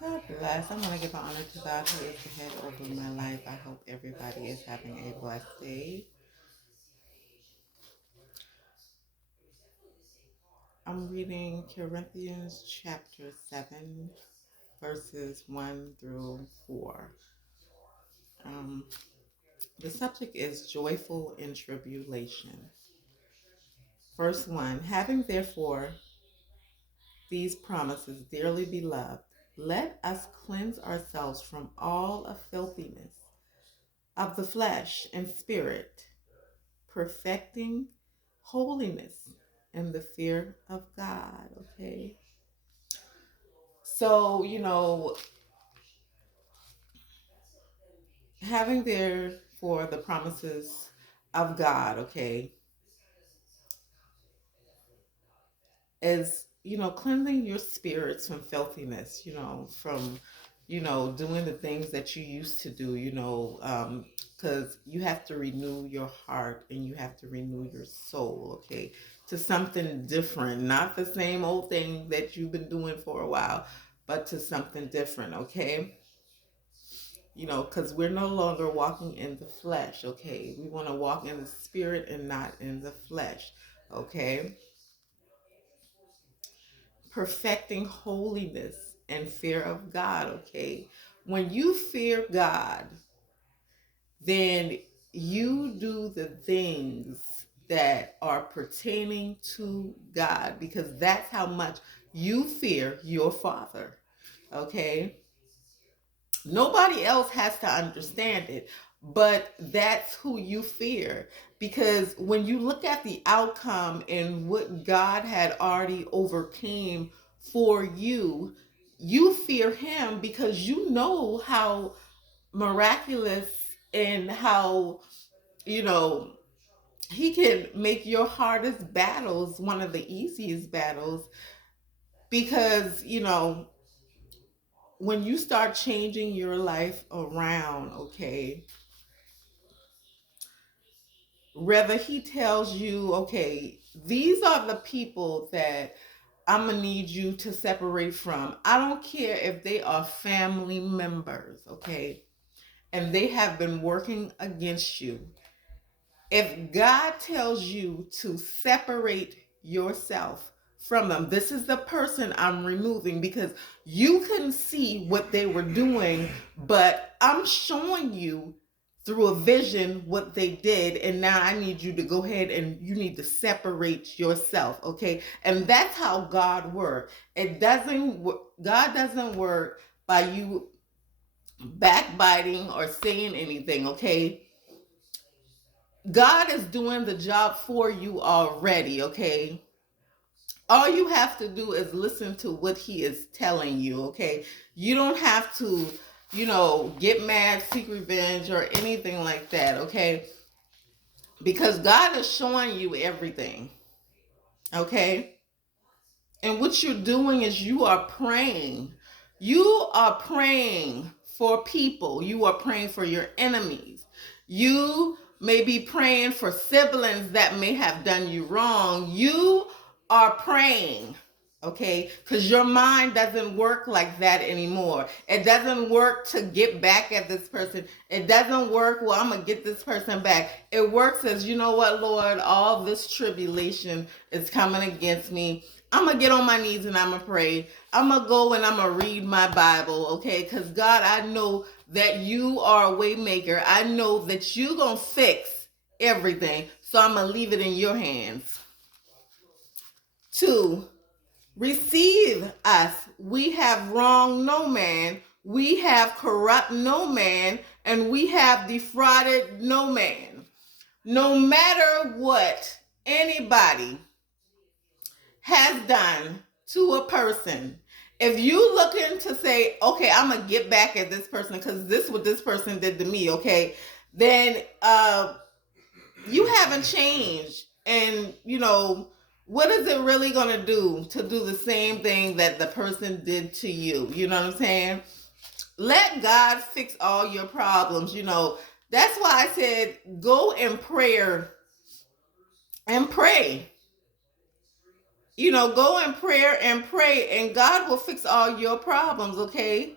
God bless. I want to give honor to God who is the head over my life. I hope everybody is having a blessed day. I'm reading Corinthians chapter 7, verses 1 through 4. Um, the subject is joyful in tribulation. Verse 1, having therefore these promises, dearly beloved, let us cleanse ourselves from all of filthiness of the flesh and spirit, perfecting holiness in the fear of God. Okay. So, having therefore the promises of God, okay, is, cleansing your spirits from filthiness, from, doing the things that you used to do, because you have to renew your heart and you have to renew your soul, okay, to something different, not the same old thing that you've been doing for a while, but to something different, okay? Because we're no longer walking in the flesh, okay? We want to walk in the spirit and not in the flesh, okay? Perfecting holiness and fear of God, okay? When you fear God, then you do the things that are pertaining to God because that's how much you fear your Father, okay? Nobody else has to understand it, but that's who you fear. Because when you look at the outcome and what God had already overcame for you, you fear him because you know how miraculous and how, you know, he can make your hardest battles one of the easiest battles because, when you start changing your life around, okay, whether he tells you, okay, these are the people that I'm gonna need you to separate from. I don't care if they are family members, okay, and they have been working against you. If God tells you to separate yourself from them, this is the person I'm removing because you couldn't see what they were doing, but I'm showing you through a vision what they did, and now I need you to go ahead and you need to separate yourself, okay? And that's how God works. God doesn't work by you backbiting or saying anything, okay? God is doing the job for you already, okay? All you have to do is listen to what he is telling you, okay? You don't have to, get mad, seek revenge, or anything like that, okay? Because God is showing you everything, okay? And what you're doing is you are praying. You are praying for people. You are praying for your enemies. You may be praying for siblings that may have done you wrong. You are praying, okay? Because your mind doesn't work like that anymore. It doesn't work to get back at this person. It doesn't work, well, I'm going to get this person back. It works as, you know what, Lord, all this tribulation is coming against me. I'm going to get on my knees and I'm going to pray. I'm going to go and I'm going to read my Bible, okay? Because, God, I know that you are a way maker. I know that you're going to fix everything. So I'm going to leave it in your hands. 2, receive us. We have wronged no man. We have corrupt no man. And we have defrauded no man. No matter what anybody has done to a person, if you looking to say, okay, I'm gonna get back at this person because this is what this person did to me, okay, then you haven't changed. And what is it really gonna do to do the same thing that the person did to you? You know what I'm saying? Let God fix all your problems. That's why I said go in prayer and pray. go in prayer and pray, and God will fix all your problems, okay?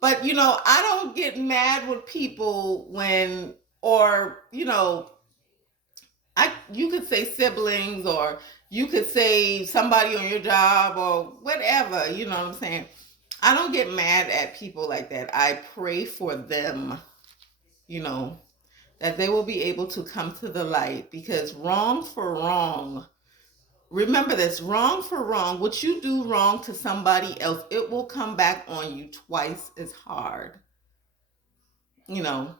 But, I don't get mad with people when, or, you could say siblings, or you could say somebody on your job, or whatever, you know what I'm saying? I don't get mad at people like that. I pray for them, that they will be able to come to the light, because wrong for wrong, remember this, wrong for wrong, what you do wrong to somebody else, it will come back on you twice as hard. You know,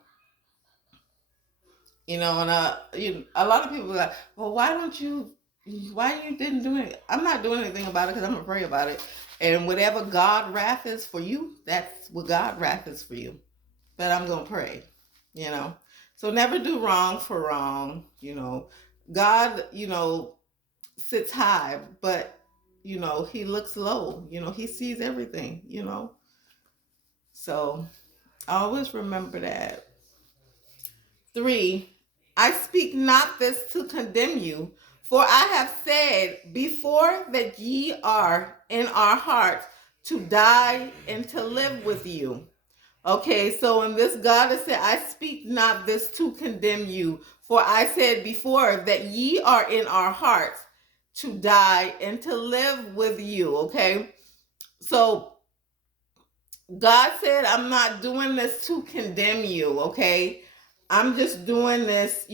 and a lot of people are like, well, why you didn't do it? I'm not doing anything about it because I'm gonna pray about it. And whatever God wrath is for you, that's what God wrath is for you. But I'm gonna pray, So never do wrong for wrong, God, sits high, but he looks low. He sees everything. So always remember that. 3, I speak not this to condemn you, for I have said before that ye are in our hearts to die and to live with you. Okay, so in this, God has said, I speak not this to condemn you, for I said before that ye are in our hearts to die and to live with you. Okay, so God said, I'm not doing this to condemn you. Okay, I'm just doing this,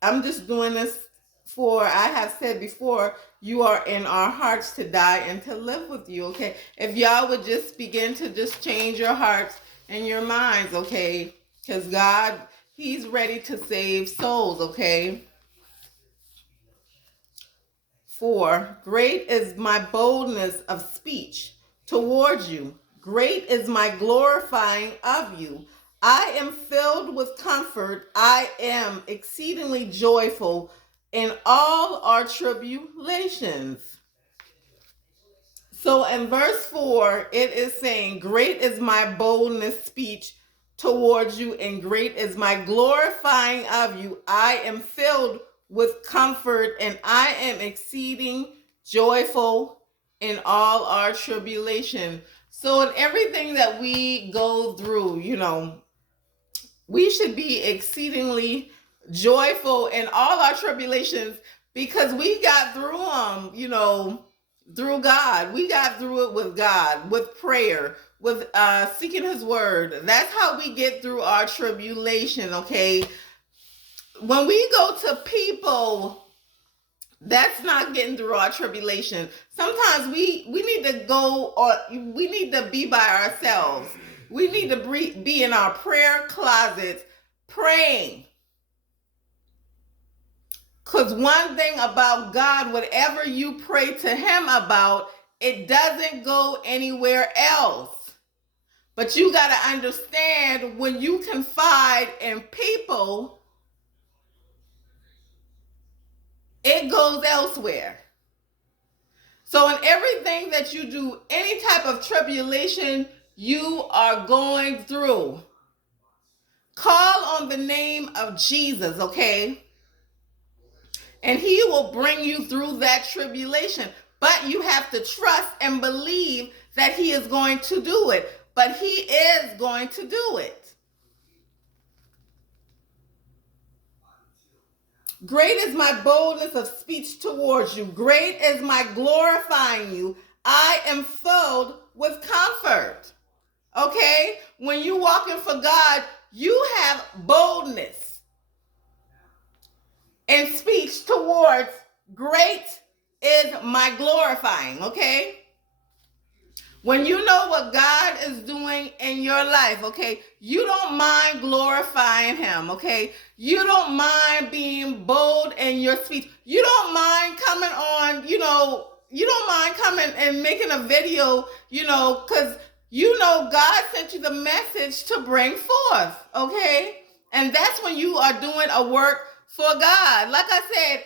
I'm just doing this for I have said before, you are in our hearts to die and to live with you, okay? If y'all would just begin to just change your hearts and your minds, okay? Because God, he's ready to save souls, okay? 4, great is my boldness of speech towards you. Great is my glorifying of you. I am filled with comfort. I am exceedingly joyful in all our tribulations. So in verse 4, it is saying, great is my boldness speech towards you, and great is my glorifying of you. I am filled with comfort, and I am exceeding joyful in all our tribulation. So in everything that we go through, we should be exceedingly joyful in all our tribulations, because we got through them, through God. We got through it with God, with prayer, with seeking his word. That's how we get through our tribulation, okay? When we go to people, that's not getting through our tribulation. Sometimes we need to go, or we need to be by ourselves. We need to be in our prayer closets praying. Because one thing about God, whatever you pray to him about, it doesn't go anywhere else. But you got to understand, when you confide in people, it goes elsewhere. So in everything that you do, any type of tribulation you are going through, call on the name of Jesus, okay? And he will bring you through that tribulation. But you have to trust and believe that he is going to do it. But he is going to do it. Great is my boldness of speech towards you. Great is my glorifying you. I am filled with comfort. Okay? When you're walking for God, you have boldness and speech towards great is my glorifying. Okay? When you know what God is doing in your life, okay, you don't mind glorifying him, okay? You don't mind being bold in your speech. You don't mind coming on, you don't mind coming and making a video, because God sent you the message to bring forth, okay? And that's when you are doing a work for God. Like I said,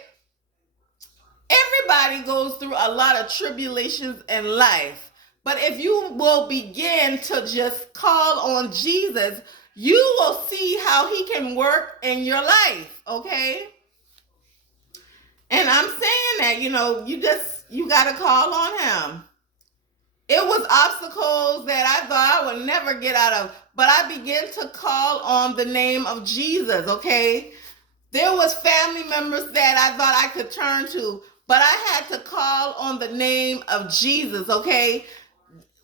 everybody goes through a lot of tribulations in life. But if you will begin to just call on Jesus, you will see how he can work in your life, okay? And I'm saying that, you got to call on him. It was obstacles that I thought I would never get out of, but I began to call on the name of Jesus, okay? There was family members that I thought I could turn to, but I had to call on the name of Jesus, okay?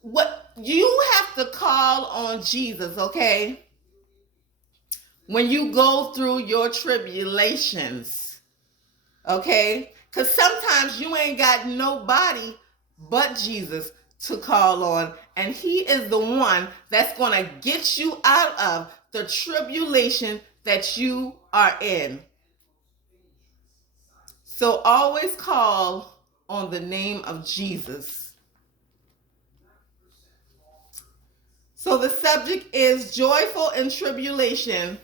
What you have to call on Jesus, okay? When you go through your tribulations, okay? Because sometimes you ain't got nobody but Jesus to call on, and he is the one that's going to get you out of the tribulation that you are in. So always call on the name of Jesus. So the subject is joyful in tribulation.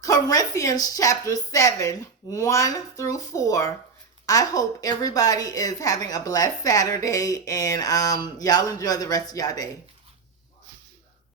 Corinthians chapter 7, 1 through 4. I hope everybody is having a blessed Saturday, and y'all enjoy the rest of y'all day.